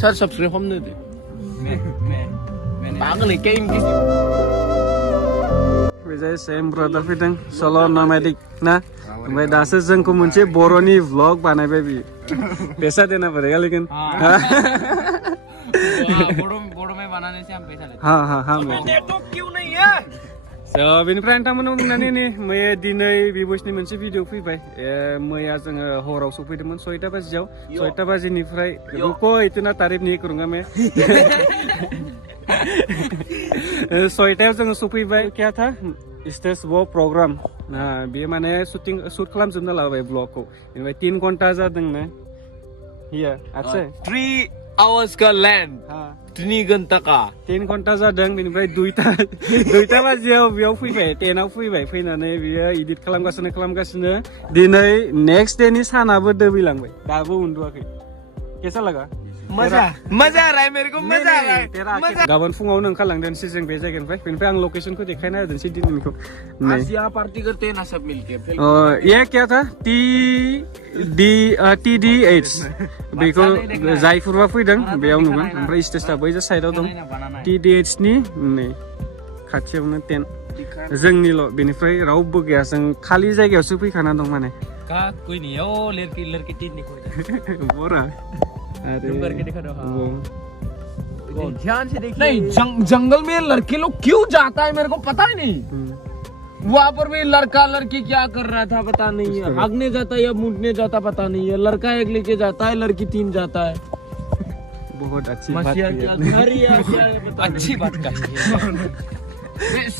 Sir subscribe हमने दे पागल है क्या इनकी Bijay same brother fitting solo nomadic na मैं दासे जंग को मुझे बोरोनी व्लॉग बनाए भी पैसा देना पड़ेगा लेकिन बोरो में बनाने से हम पैसा लेते हाँ हाँ हाँ नेटवर्क क्यों नहीं है so बेनिफ्राय नोंथांमोननो बुंनानै नै मैया दिनै बिबसनि मोनसे भिडिअ फैबाय मैया जोङो हराव सफैदोंमोन 6टा बाजियाव 6टा बाजिनिफ्राय रुको इतना तारीफ नहीं करूंगा मैं 6टायाव जोङो सफैबाय क्या था स्टेज वो प्रोग्राम बे माने शूट खालामजोबना लाबाय ब्लगखौ बेनिफ्राय 3 घन्टा जादोंनो हिया आछे 3 hours का लैंड 3 घंटा का 3 घन्टा जादों बेनिफ्राय 2टा बाजियाव बेयाव फैबाय 10आव फैबाय फैनानै बियो एडिट खालामगासिनो दिनै नेक्स्ट डेनि सानाबो दोबैलांबाय दाबो उन्दुआखै केसा लगा मजा आ रहा है मेरे को मजा आ रहा है गाबोन फुङावनो ओंखारलांदोंसै जों बे जायगानिफ्राय बेनिफ्राय आं लकेशनखौ देखायना होदोंसै दिनैनिखौ आज यहाँ पार्टी करते हैं ना सब मिलके ये क्या था TDH बेखौ जायफोरबा फैदों बेयाव नुगोन ओमफ्राय स्टेजआ बै साइडआव दं TDH नि नै खाथियावनो टेन्ट जोंनिल' बेनिफ्राय रावबो गैया जों खालि जायगायावसो फैखाना दं माने का कोई नहीं है वो लड़की टीन नहीं कोई बोरा तुम करके दिखा दो ध्यान से देखिए नहीं जंगल में लड़के लोग क्यों जाता है मेरे को पता ही नहीं वहाँ पर भी लड़का लड़की क्या कर रहा था पता नहीं है भागने जाता है या मुड़ने जाता पता नहीं है लड़का एक लेके जाता है लड़की 3 जाता है बहुत अच्छी बात अच्छी बात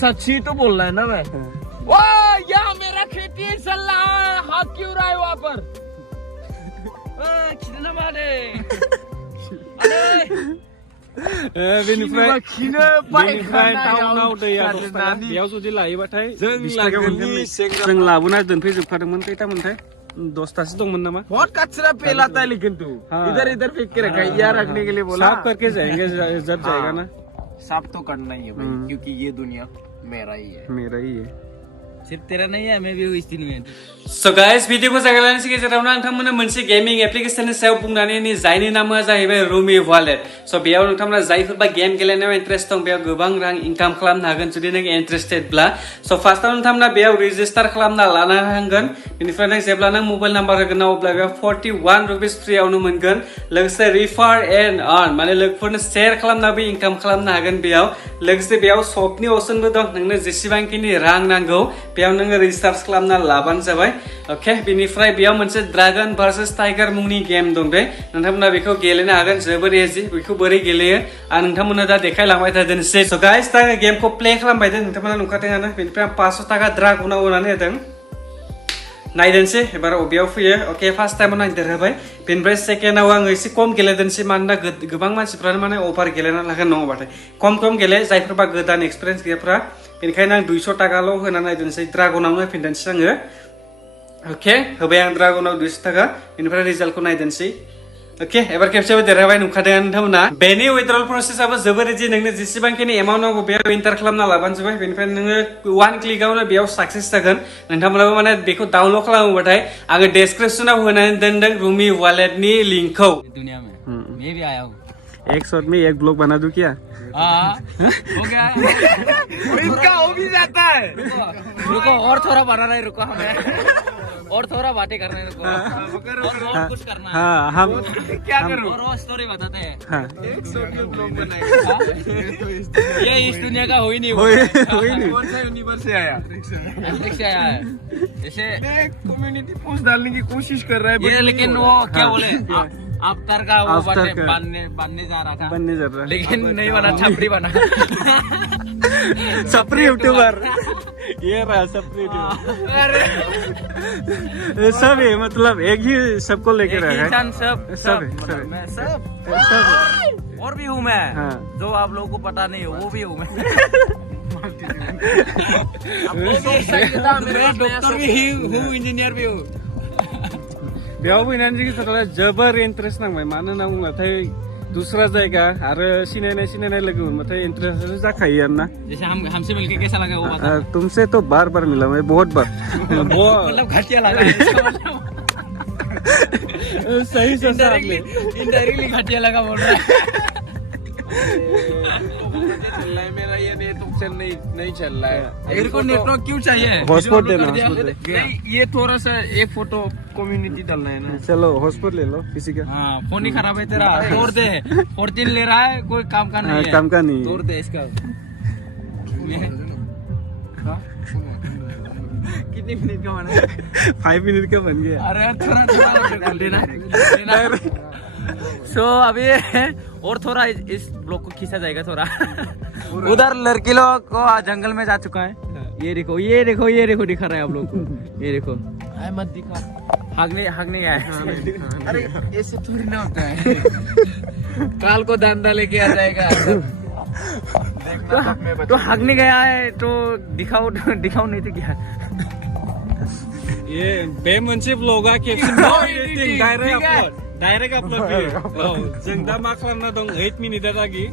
सच ही तो बोल रहा है ना मैं वाह यहाँ मेरा खेती चल रहा है हाथ क्यों रहा है वहाँ पर कितना मारे बेनिफ्राय टाउनाव दैया 10 थाखा बेयाव जुदि लायोबाथाय 20 थाखा मोनगोन जों लाबोना दोनफैजोबखादोंमोन खैथामोनथाय 10टासो दंमोन नामा बहुत कचरा फैलाता है लेकिन तू इधर इधर फेंक के रखा है यहाँ रखने के लिए बोला साफ करके जाएंगे जब जाएगा ना साफ तो करना ही है भाई क्योंकि ये दुनिया मेरा ही है सिर्फ तेरा नहीं है मैं भी इस दिन में So guys, भिडिअखौ जागायलायनोसै गेजेरावनो नोंथांमोननो मोनसे गेमिं एप्लिकेशननि सायाव बुंनानै जायनि नामा जाहैबाय रुमि वालेट स' बेयाव नोंथांमोना जायफोरबा गेम गेलेनायाव इन्ट्रेस्ट दं बेयाव गोबां रां इनकाम खालामनो हागोन जुदि नों इन्ट्रेस्टेडब्ला स' फार्स्टआव नोंथांमोना बेयाव रेजिस्टार खालामना लानो हांगोन बेनिफ्राय नों जेब्ला नों मबाइल नाम्बार होगोन अब्ला बेयाव 41 रुपिस फ्रियावनो मोनगोन लोगोसे रिफार एन्ड आर्न माने लोगोफोरनो शेयार खालामनाबो इनकाम खालामनो हागोन बेयाव लोगोसे बेयाव शपनि अपसनबो दं नोंनो जेसेबांखिनि रां नांगौ बेयाव नोङो रिचार्ज खालामना लाबानो जाबाय ओके बेनिफ्राय बेयाव मोनसे ड्रागन भार्सेस टाइगार मुंनि गेम दं दे नोंथांमोना बेखौ गेलेनो हागोन जोबोर इजि बेखौ बोरै गेलेयो आं नोंथांमोननो दा देखायलांबाय थादोंसै स' गाइस दा गेमखौ प्ले खालामबाय दं नोंथांमोना नुखादोंआनो बेनिफ्राय आं 500 थाखा ड्रागनाव होनानै होदों नायदोंसै एबार अबेयाव फैयो ओके फार्स्ट टाइमाव आं देरहाबाय बेनिफ्राय सेकेन्डआव आङो एसे खम गेलेदोंसै मानोना गोबां मानसिफ्रानो माने अभार गेलेना लागोन नङाबाथाय खम गेले जायफोरबा गोदान एक्सपिरियेन्स गैयाफ्रा बेनिखायनो आं 200 थाखाल' होना नायदोंसै ड्रागनावनो होफिनदोंसै आङो ओके होबाय आं ड्रागनाव 200 थाखा बेनिफ्राय रिजाल्टखौ नायदोंसै ओके एबार खेबसेबो देरहाबाय नुखादों नोंथांमोना बेनि विथड्रल प्रसेसआबो जोबोर इजि नोंनो जेसेबांखिनि एमाउन्ट नांगौ बेयाव एन्टार खालामना लाबानो जाबाय बेनिफ्राय नोङो 1 क्लिकआवनो बेयाव साक्सेस जागोन नोंथांमोनाबो माने बेखौ डाउनलड खालामोबाथाय आङो डेसक्रिप्शनाव होनानै दोनदों रुमि वालेटनि लिंकखौ दुनिया में मैं भी आया हूँ एक शॉट में एक ब्लॉग बना दूं क्या हो गया इनका हो भी जाता है रुको और थोड़ा बनाना है रुको हमें और थोड़ा बातें करना है रुको और कुछ करना है हाँ हम क्या करूं और स्टोरी बताते हैं हाँ एक शॉट में ब्लॉग बनाएगा ये इस दुनिया का हो ही नहीं कौन सा यूनिवर्स से आया अंतरिक्ष से आया है जैसे कम्युनिटी पोस्ट डालने की कोशिश कर रहा है ये लेकिन वो क्या बोले अवतार का वो बनने जा रहा था लेकिन नहीं बना छपरी बना छपरी यूट्यूबर ये रहा छपरी यूट्यूबर सब है मतलब एक ही सबको लेके रहा है सब और भी हूँ मैं हाँ। जो आप लोगों को पता नहीं हो वो भी हूँ मैं डॉक्टर भी हूँ इंजीनियर भी हूँ बेयाव फैनानै जोंनि जोबोर इन्ट्रेस्ट नांबाय मानो होनना बुङोब्लाथाय दूसरा जायगा आरो सिनायनाय लोगो मोनबाथाय इन्ट्रेस्ट जाखायो आरोना जैसे हमसे मिलके कैसा लगा वो बता तुमसे तो बार मिला मैं बहुत बार मतलब घटिया लगा सही सोचा आपने। इनडायरेक्टली घटिया लगा बोल रहा है। चल रहा है मेरा ये नेट ऑप्शन नहीं चल रहा है। मेरे को नेटवर्क क्यों चाहिए? हॉटस्पॉट देना, नहीं ये थोड़ा सा एक फोटो कम्युनिटी डालना है ना। चलो हॉटस्पॉट ले लो किसी का। हाँ, फोन ही खराब है तेरा, तोड़ दे। 14 ले रहा है, कोई काम का नहीं है। काम का नहीं तोड़ दे इसका। कितने मिनट का बना? 5 मिनट का बन गया। अरे थोड़ा लेना। सो अभी और थोड़ा इस ब्लॉक को खींचा जाएगा थोड़ा। उधर लड़के लोग को जंगल में जा चुका है। ये देखो दिखा रहा है आप लोग को। ये देखो मत दिखा। हागने गया है। अरे ऐसे थोड़ी ना होता है। काल को धंधा लेके आ जाएगा। तो हागने गया है तो दिखाओ नहीं तो क्या। ये बे मोनसे ब्लॉगा कैप्शन डायरेक्ट अपलोड जों दा मा खालामना दं 8 मिनिटा लागि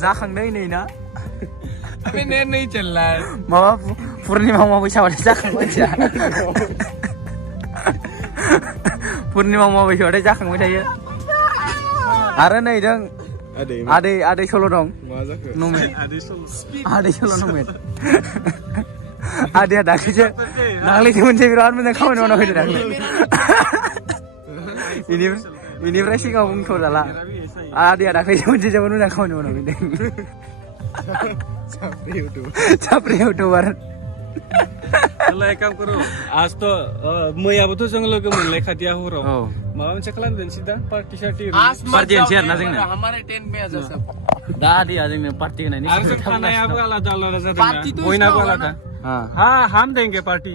जाखांनाय नै ना अबे नेट नहीं चल रहा है। माबा पूर्णिमा अमाबैसा जाखांबाय पूर्णिमा अमाबैसा जाखांबाय थायो आरो नै जों आदै सल दं नमेट आदै सल नमेट आदैया दाख्लैसो मोनसे बिराद मोजां खामानि मावना फैदों दाख्लै बेनिफ्राय सिगाङाव बुंथ' जाला आदैया दाख्लैसो मोनसे जोबोद मोजां खामानि मावना फैदों साप्रि इउटुबार चलो एक काम करो आज तो मैयाबोथ' जों लोगो मोनलायखादिया हराव माबा मोनसे खालामदोंसै दा पार्टी सार्टी पार्टी होनोसै आरोना जोंनो हमारे टेंट में आ जा सब। दा आदैया जोंनो पार्टी होनायनि आरो जों खानायाबो आलादा आलादा जादों पार्टी तो बयनाबो इसका आलादा हाँ हाँ हम देंगे पार्टी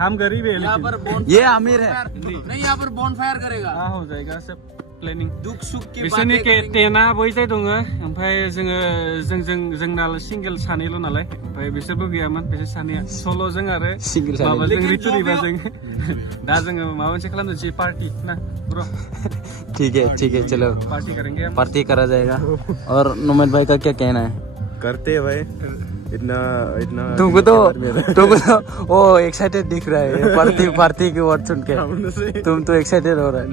हम गरीब है यहाँ पर लेकिन ये अमीर है नहीं यहाँ पर बॉनफायर करेगा। हाँ हो जाएगा सब प्लानिंग दुख सुख की बिसोरनि बातें करेंगे। टेना बैजाय दङ ओमफ्राय जोंना सिंगेल सानैल' नालाय ओमफ्राय बिसोरबो गैयामोन बिसोर सानैया सल'जों आरो Single सानै। माबाजों रितुरिबाजों दा जोङो माबा मोनसे खालामनोसै पार्टी ना ब्र ठीक है चलो पार्टी करेंगे हम पार्टी करा जाएगा। और नोमेट भाई का क्या कहना है? करते हैं भाई इतना तुमको तो वो एक्साइटेड दिख रहा है पार्टी के वर्ड सुन के तुम तो एक्साइटेड हो रहा है।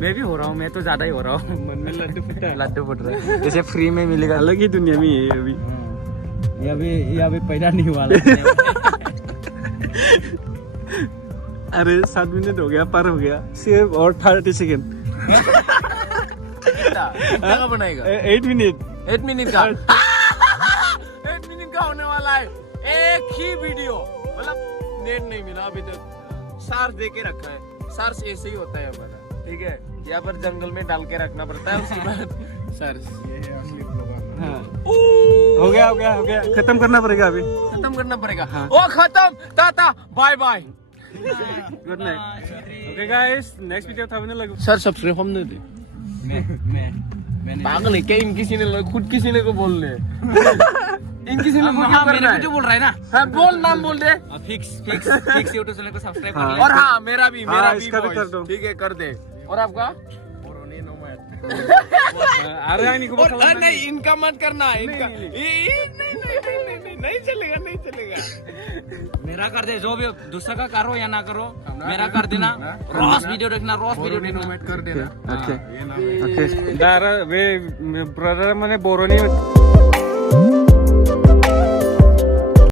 मैं भी हो रहा हूँ, मैं तो ज्यादा ही हो रहा हूँ। मन में लड्डू फुट रहा है जैसे फ्री में मिलेगा। अलग ही दुनिया में है अभी ये अभी पैदा नहीं हुआ अरे 7 मिनट हो गया पार हो गया सिर्फ और 30 सेकेंड क्या बनाएगा 8 मिनट 8 मिनट का 8 मिनट का होने वाला है। एक ही वीडियो मतलब नेट नहीं मिला अभी तक। सार्स दे के रखा है। सार्स ऐसे ही होता है हमारा, ठीक है। यहाँ पर जंगल में डाल के रखना पड़ता है उसके बाद सार्स। हो गया खत्म करना पड़ेगा अभी खत्म करना पड़ेगा। ओ खत्म tata bye bye good night okay guys next video था बने लगे सर सब्सक्राइब हमने दे पागल है क्या? इन किसी ने खुद किसी ने को बोल ले इन किसी ने को क्या करना है? जो बोल रहा है ना हाँ, बोल नाम बोल दे। फिक्स यूट्यूब चैनल को सब्सक्राइब कर और हाँ मेरा भी इसका भी कर दो। ठीक है कर दे। और आपका अरे आनी को बखला नहीं इनका मत करना इनका नहीं चलेगा मेरा कर दे। जो भी दूसरा का करो या ना करो मेरा कर देना। रोज वीडियो देखना कर देना। दारा वे ब्रदर माने बर'नि